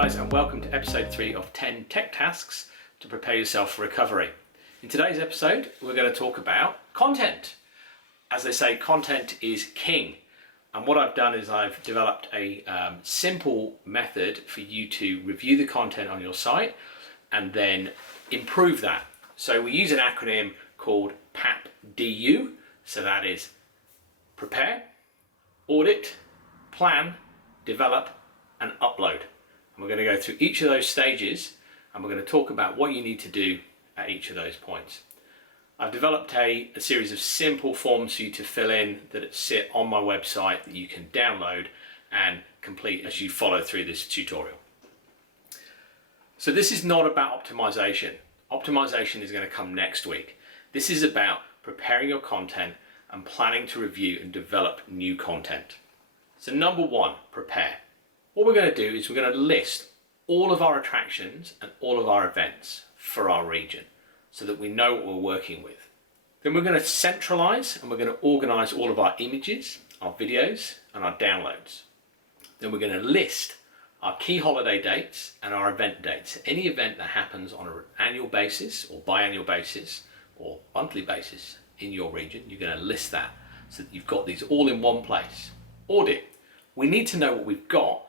guys, and welcome to episode 3 of 10 tech tasks to prepare yourself for recovery. In today's episode, we're going to talk about content. As they say, content is king. And what I've done is I've developed a simple method for you to review the content on your site and then improve that. So we use an acronym called PAPDU. So that is prepare, audit, plan, develop, and upload. And we're going to go through each of those stages and we're going to talk about what you need to do at each of those points. I've developed a series of simple forms for you to fill in that sit on my website that you can download and complete as you follow through this tutorial. So this is not about optimization. Optimization is going to come next week. This is about preparing your content and planning to review and develop new content. So number 1, prepare. What we're going to do is we're going to list all of our attractions and all of our events for our region so that we know what we're working with. Then we're going to centralize and we're going to organize all of our images, our videos, and our downloads. Then we're going to list our key holiday dates and our event dates. Any event that happens on an annual basis or biannual basis or monthly basis in your region, you're going to list that so that you've got these all in one place. Audit. We need to know what we've got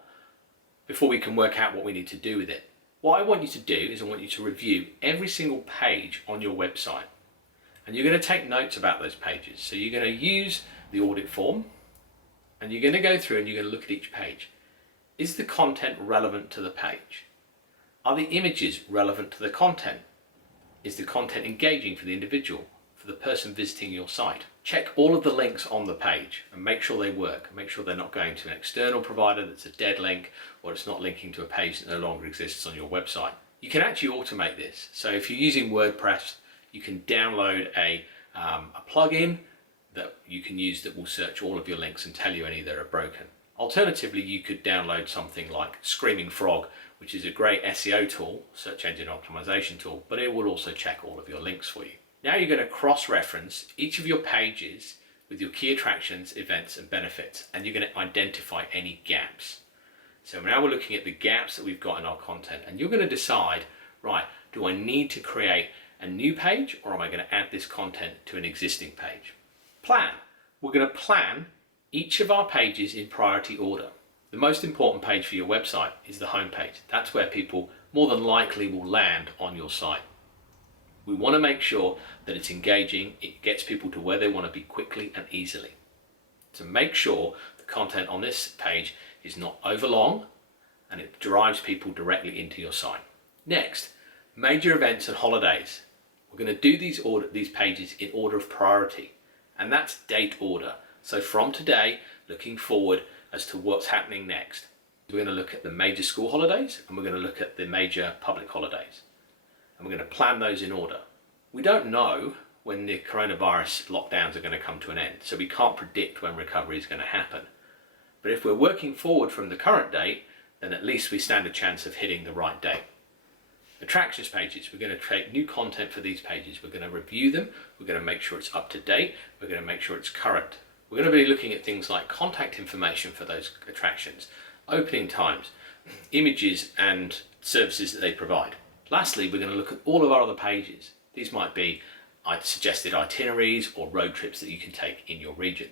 before we can work out what we need to do with it. What I want you to do is I want you to review every single page on your website. And you're going to take notes about those pages. So you're going to use the audit form and you're going to go through and you're going to look at each page. Is the content relevant to the page? Are the images relevant to the content? Is the content engaging for the individual, for the person visiting your site? Check all of the links on the page and make sure they work. Make sure they're not going to an external provider that's a dead link, or it's not linking to a page that no longer exists on your website. You can actually automate this. So if you're using WordPress, you can download a plugin that you can use that will search all of your links and tell you any that are broken. Alternatively, you could download something like Screaming Frog, which is a great SEO tool, search engine optimization tool, but it will also check all of your links for you. Now you're going to cross-reference each of your pages with your key attractions, events, and benefits, and you're going to identify any gaps. So now we're looking at the gaps that we've got in our content, and you're going to decide, right, do I need to create a new page, or am I going to add this content to an existing page? Plan. We're going to plan each of our pages in priority order. The most important page for your website is the home page. That's where people more than likely will land on your site. We want to make sure that it's engaging, it gets people to where they want to be quickly and easily. So make sure the content on this page is not overlong and it drives people directly into your site. Next, major events and holidays. We're going to do these pages in order of priority, and that's date order. So from today, looking forward as to what's happening next. We're going to look at the major school holidays and we're going to look at the major public holidays. And we're going to plan those in order. We don't know when the coronavirus lockdowns are going to come to an end, so we can't predict when recovery is going to happen. But if we're working forward from the current date, then at least we stand a chance of hitting the right date. Attractions pages, we're going to create new content for these pages. We're going to review them, we're going to make sure it's up to date, we're going to make sure it's current. We're going to be looking at things like contact information for those attractions, opening times, images and services that they provide. Lastly, we're going to look at all of our other pages. These might be suggested itineraries or road trips that you can take in your region.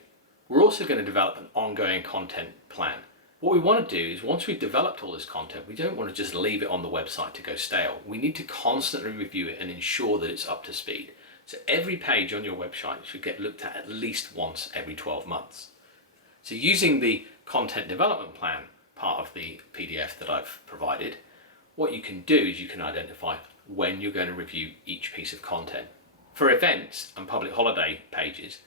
We're also going to develop an ongoing content plan. What we want to do is once we've developed all this content, we don't want to just leave it on the website to go stale. We need to constantly review it and ensure that it's up to speed. So every page on your website should get looked at least once every 12 months. So using the content development plan part of the PDF that I've provided, what you can do is you can identify when you're going to review each piece of content. For events and public holiday pages,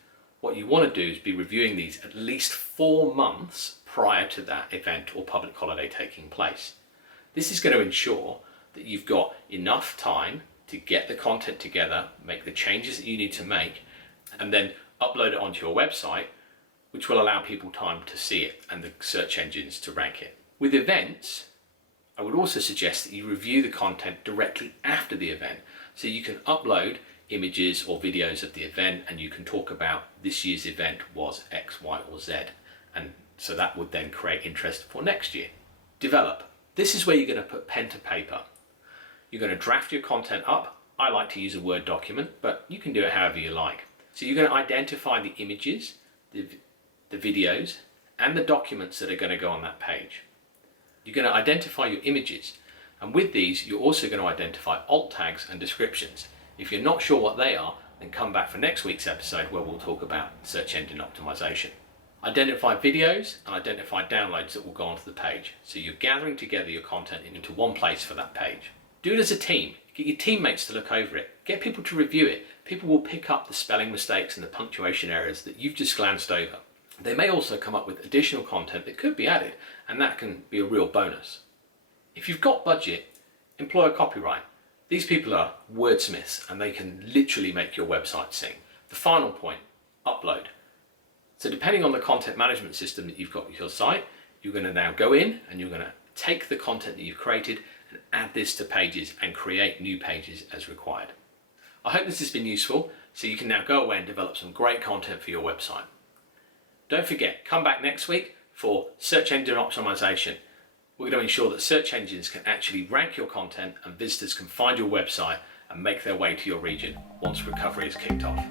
what you want to do is be reviewing these at least 4 months prior to that event or public holiday taking place. This is going to ensure that you've got enough time to get the content together, make the changes that you need to make, and then upload it onto your website, which will allow people time to see it and the search engines to rank it. With events, I would also suggest that you review the content directly after the event, so you can upload images or videos of the event and you can talk about this year's event was X, Y, or Z, and so that would then create interest for next year. Develop. This is where you're going to put pen to paper. You're going to draft your content up. I like to use a Word document, but you can do it however you like. So you're going to identify the images, the videos, and the documents that are going to go on that page. You're going to identify your images, and with these you're also going to identify alt tags and descriptions. If you're not sure what they are, then come back for next week's episode where we'll talk about search engine optimization. Identify videos and identify downloads that will go onto the page. So you're gathering together your content into one place for that page. Do it as a team. Get your teammates to look over it. Get people to review it. People will pick up the spelling mistakes and the punctuation errors that you've just glanced over. They may also come up with additional content that could be added, and that can be a real bonus. If you've got budget, employ a copyright. These people are wordsmiths and they can literally make your website sing. The final point, upload. So depending on the content management system that you've got with your site, you're going to now go in and you're going to take the content that you've created and add this to pages and create new pages as required. I hope this has been useful, so you can now go away and develop some great content for your website. Don't forget, come back next week for search engine optimization. We're going to ensure that search engines can actually rank your content and visitors can find your website and make their way to your region once recovery is kicked off.